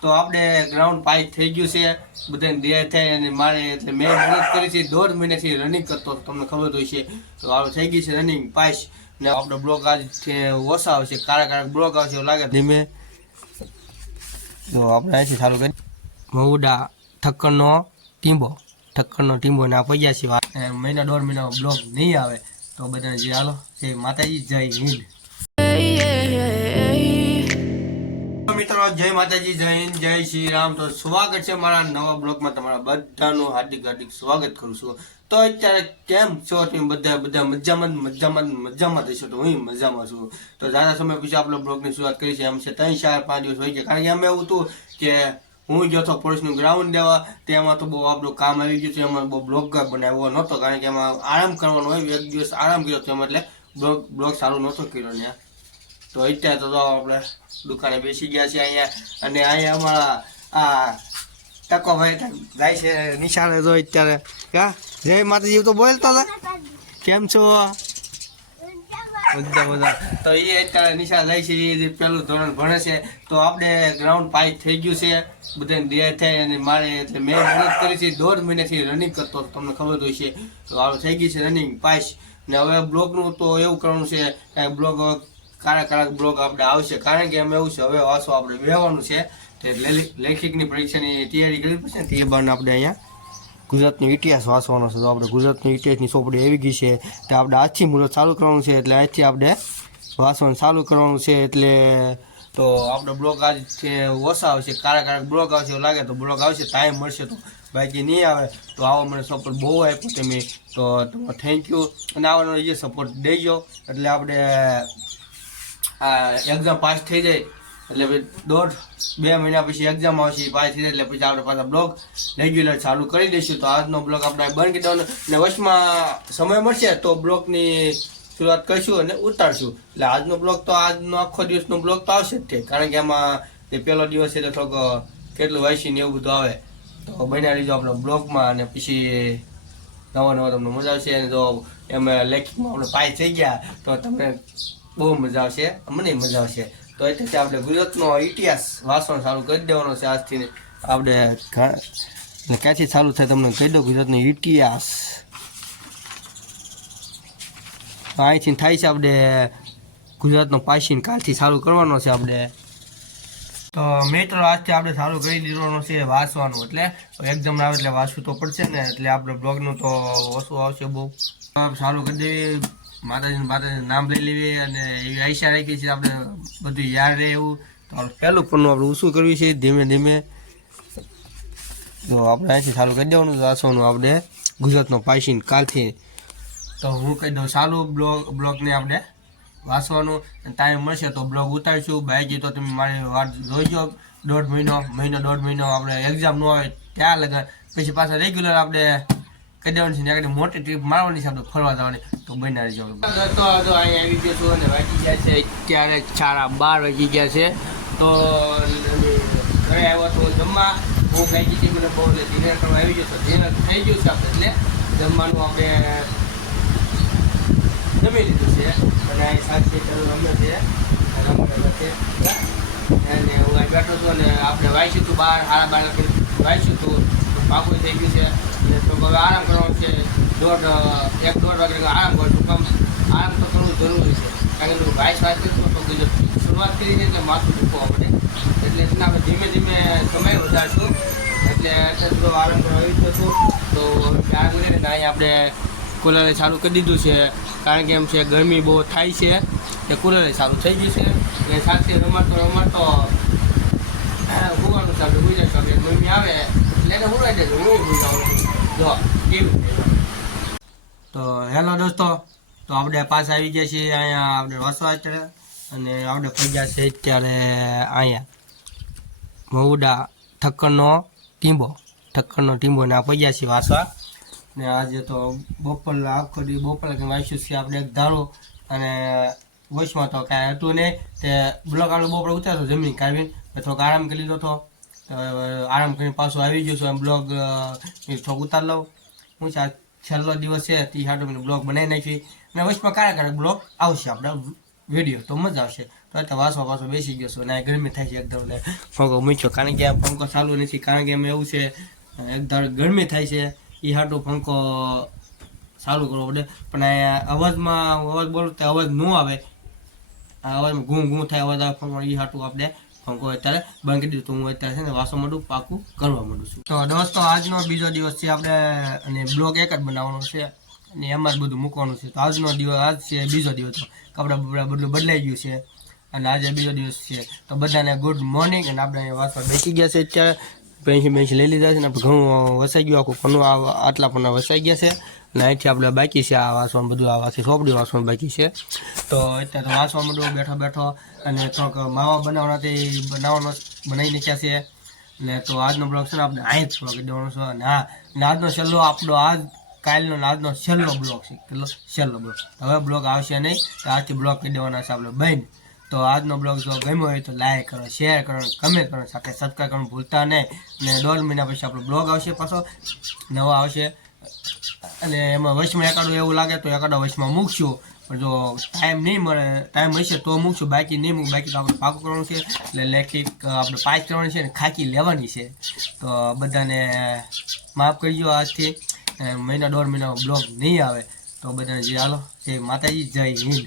તો આપણે ground pipe થઈ ગયું છે. બધાને દે થાય અને મારે એટલે મેં મહેનત કરી છે, દોઢ મહિનાથી રનિંગ કરતો તમને ખબર હોય છે. તો આપણે થઈ ગઈ છે રનિંગ પાઇસ ને આપણો બ્લોક આજ ઓછા આવશે, કારા કારા બ્લોક આવશે એવું લાગે ધીમે. તો આપણે અહીંથી સારું કરી. મહુડા, ઠક્કરનો ટીંબો. ઠક્કરનો ટીંબો ના પૈયા છે મહિના, દોઢ મહિના બ્લોક નહીં આવે. તો બધાને જે હાલો. છે માતાજી, જય હિન્દ. મિત્રો, જય માતાજી, જય હિન્દ, જય શ્રી રામ. તો સ્વાગત છે મારા નવા બ્લોગમાં તમારા બધાનું હાર્દિક હાર્દિક સ્વાગત કરું છું. તો અત્યારે કેમ છો? તમે બધા બધા મજામાં મજામાં મજામાં થશો તો હું મજામાં છું. તો ઝાઝા સમય પછી આપણે બ્લોગની શરૂઆત કરી છે એમ છે ત્રણ, ચાર, પાંચ દિવસ હોય છે. કારણ કે એમ એવું હતું કે હું ગયો હતો પોલીસનું ગ્રાઉન્ડ દેવા. તેમાં તો બહુ આપણું કામ આવી ગયું છે. એમાં બહુ બ્લોગ બનાવ્યો નહોતો. કારણ કે એમાં આરામ કરવાનો હોય. એક દિવસ આરામ કર્યો હતો એટલે બ્લોગ બ્લોગ સારું નહોતો કર્યો ત્યાં. તો અત્યારે તો આપણે દુકાને બેસી ગયા છે અહીંયા. અને અહીંયા અમારા આ ટકો ભાઈ જાય છે નિશાળે તો અત્યારે. કા? જય માતાજી, તો બોલતા હતા. કેમ છો? બધા બધા. તો એ અત્યારે નિશા જાય છે, એ પેલું ધોરણ ભણે છે, તો આપણે ગ્રાઉન્ડ પાસ થઈ ગયું છે. બધાને દે થાય અને મારે એટલે મેં મહેનત કરી છે, દોઢ મહિનાથી રનિંગ કરતો તમને ખબર હોય છે તો આવું થઈ ગઈ છે રનિંગ પાઇસ ને હવે બ્લોગનું તો એવું કરવાનું છે બ્લોગ કાળા કાળા બ્લોગ આપણે આવશે. કારણ કે અમે એવું છે, હવે વાંચો આપણે વહેવાનું છે. તે લે- લેખિકની પરીક્ષાની તૈયારી કરવી પડશે તે બાદ આપણે અહીંયા ગુજરાતનો ઇતિહાસ વાંચવાનો છે. તો આપણે ગુજરાતની ઇતિહાસની ચોપડી આવી ગઈ છે. તો આપણે આજથી મુહૂર્ત ચાલુ કરવાનું છે. એટલે આજથી આપણે વાંચવાનું ચાલુ કરવાનું છે. એટલે તો આપણે બ્લોગ આજ છે, ઓછા આવશે. કારા કારક બ્લોગ આવશે એવું લાગે તો બ્લોગ આવશે ટાઈમ મળશે તો બાકી નહીં આવે તો આવો મને સપોર્ટ બહુ આપ્યો તમે. તો થેન્ક યુ અને આવવાનો જે સપોર્ટ દેજો. એટલે આપણે આ એક્ઝામ પાસ થઈ જાય, એટલે દોઢ, બે મહિના પછી એક્ઝામ આવશે પાસ થઈ જાય, એટલે પછી આપણે પાછા બ્લોગ રેગ્યુલર ચાલુ કરી દઈશું. તો આજનો બ્લોગ આપણે બંધ કરી દેવાનો. અને વચમાં સમય મળશે તો બ્લોગની શરૂઆત કરીશું અને ઉતારશું. એટલે આજનો બ્લોગ તો આજનો આખો દિવસનો બ્લોગ તો આવશે જ તે. કારણ કે એમાં જે પહેલો દિવસ એટલે થોડોક કેટલું વાંચી ને એવું બધું આવે. તો બન્યા રહીજો આપણો બ્લોગમાં અને પછી નવા નવા તમને મજા આવશે. અને જો એમાં લેખિતમાં આપણે પાય થઈ ગયા, તો તમને બહુ મજા આવશે. મને મજા આવશે. તો એટલે આપણે ગુજરાતનો ઇતિહાસ વાંચવાનું ચાલુ કરી દેવાનો છે આજથી. આપણે ક્યાંથી ચાલુ થાય તમને કહી દો ગુજરાતનો ઇતિહાસ. અહીંથી થાય છે આપણે ગુજરાતનો પાસીન કાલથી ચાલુ કરવાનો છે આપણે. તો મિત્રો, આજથી આપણે સારું કરી દીધવાનું છે વાંચવાનું એટલે એક્ઝામ આવે એટલે વાંચવું તો પડશે ને. એટલે આપણે બ્લોગનું તો ઓછું આવશે બહુ. સારું કરી દેવી. માતાજીનું માતાજીનું નામ લઈ લેવી અને એવી આશા રાખી છે આપણે બધું યાદ રહે એવું. તો પહેલું પન્નું આપણે ઓછું કરવી છે, ધીમે ધીમે. તો આપણે અહીંથી ચાલુ કરી દેવાનું વાંચવાનું આપણે ગુજરાતનો પાસીન કાલથી. તો હું કહી દઉં સારું બ્લોગ બ્લોગને આપણે વાંચવાનું. ટાઈમ મળશે તો બ્લોગ ઉતારીશું. બાકી તો તમે મારી વાત જોઈજો. દોઢ મહિનો મહિનો, દોઢ મહિનો આપણે એક્ઝામ ન આવે ત્યાં લગન. પછી પાછા રેગ્યુલર આપણે કહી દેવાનું છે. આગળ મોટી ટ્રીપ મારવાની છે. આપણે ફરવા જવાની. તો બની રહેજો તો તો અહીં આવી ગયો છું અને વાગી ગયા છે અત્યારે સાડા બાર વાગી ગયા છે. તો ઘરે આવ્યો તો જમવા. બહુ ગઈ મને બહુ એટલે ડિનર કરવા આવી ગયો તો ડિનર થઈ ગયું છે આપણે એટલે જમવાનું આપણે જમી લીધું છે. અને અહીં સાથે રમે છે. અને હું બેઠો હતો અને આપણે વાંચ્યું હતું બહાર, સાડા બાર વાંચ્યું હતું. પાકું થઈ ગયું છે. તો હવે આરામ કરવાનો છે. દોઢ એક દોઢ વાગે આરામ કરશું. કામ? આરામ તો કરવું જરૂરી છે. કારણ કે ભાઈ સાથે શરૂઆત કરી છે એટલે માથું દુખવા પડે એટલે એટલે આપણે ધીમે ધીમે સમય વધારશું. એટલે અત્યારે થોડો આરામ કરવા આવી ગયો તો ત્યાં કરીને અહીં આપણે કુલરે ચાલુ કરી દીધું છે. કારણ કે એમ છે ગરમી બહુ થાય છે. એટલે કુલરે ચાલુ થઈ ગયું છે. એટલે સાથે રમાતો રમતો હોવાનું ચાલુ ગુજરાત જશે ગરમી આવે. તો હેલો દોસ્તો, તો આપણે પાછા આવી ગયા છીએ અહીંયા આપણે વસવા અત્યારે અને આપણે પડી ગયા છે અત્યારે અહીંયા મહુડા ઠક્કરનો ટીંબો ઠક્કરનો ટીંબો ને આ પગ્યા છીએ વાસવા. ને આજે તો બપોર આખો દી બપોર વાંચ્યું છે આપણે એક ધારો અને વોશમાં તો કાંઈ હતું નહીં. તે બ્લોક આપણે બપોર ઉતારતો જમીન કાઢીને થોડોક આરામ કરી લીધો હતો આરામ કરીને પાછો આવી ગયો છું. એમ બ્લોગ થોડોક ઉતાર લઉં. હું છે છેલ્લો દિવસ છે તે હાટો મને બ્લોગ બનાવી નાખી અને વચમાં કાળા કાળા બ્લોગ આવશે આપણા વીડિયો, તો મજા આવશે. તો અત્યારે વાસો વાસો બેસી ગયો છું અને ગરમી થાય છે એકદમ એટલે પંખો મૂક્યો. કારણ કે આ પંખો ચાલુ નથી. કારણ કે એમાં એવું છે એકદમ ગરમી થાય છે એ હાટું પંખો ચાલુ કરવો પડે. પણ અવાજમાં અવાજ બોલું તો અવાજ ન આવે. આ અવાજમાં ઘૂં ઘૂં થાય, અવાજ આવે પણ એ હાટું આપણે પંખો અત્યારે બંધ કરી દીધું. હું અત્યારે છે ને વાસો માંડું પાકું, કરવા માંડું છું. તો દોસ્તો, આજનો બીજો દિવસ છે આપણે, અને બ્લોગ એક જ બનાવવાનો છે, અને એમાં જ બધું મૂકવાનું છે. તો આજનો દિવસ, આજ છે બીજો દિવસ. કપડાં બપડા બધું બદલાઈ ગયું છે, અને આજે બીજો દિવસ છે. તો બધાને ગુડ મોર્નિંગ અને આપણે વાસણ બેસી ગયા છે અત્યારે. ભેંસી ભેંસી લઈ લીધા છે, ને ઘઉં વસાઈ ગયું, આખું પન્નું આટલા પન્ના વસાઈ ગયા છે. અહીંથી આપણે બાકી છે, આ વાસણ બધું, આ વાસી સોપડી વાસણ બાકી છે. તો અત્યારે તો વાસવા માંડું બેઠો બેઠો અને થોડોક માવા બનાવવાથી બનાવવાનો બનાવી નાખ્યા છે. ને તો આજનો બ્લોગ છે ને આપણે અહીં જ બ્લોગ દેવાનો છે. અને હા ને આજનો છેલ્લો આપણો આજ કાલનો ને આજનો છેલ્લો બ્લોગ છે, કેટલો છેલ્લો બ્લોગ. હવે બ્લોગ આવશે નહીં, તો આજથી બ્લોગ કરી દેવાના છે આપણે બહેન. તો આજનો બ્લોગ જો ગમ્યો હોય તો લાઈક કરો, શેર કરો કમેન્ટ કરો. સાથે સબસ્ક્રાઈબ કરવાનું ભૂલતા નહીં. અને દોઢ મહિના પછી આપણો બ્લોગ આવશે પાછો. નવો આવશે. અને એમાં વચમાં એકાડો એવું લાગે તો એકાદા વચમાં મૂકશું. પણ જો ટાઈમ નહીં મળે ટાઈમ હશે તો મૂકશું. બાકી નહીં મૂક બાકી તો આપણે પાકું કરવાનું છે. એટલે લેખિક આપણે પાસ કરવાની છે ને ખાકી લેવાની છે. તો બધાને માફ કરજો આજથી. મહિના દોઢ મહિના બ્લોગ નહીં આવે. તો બધાને જે હાલો. જય માતાજી, જય હિન્દ.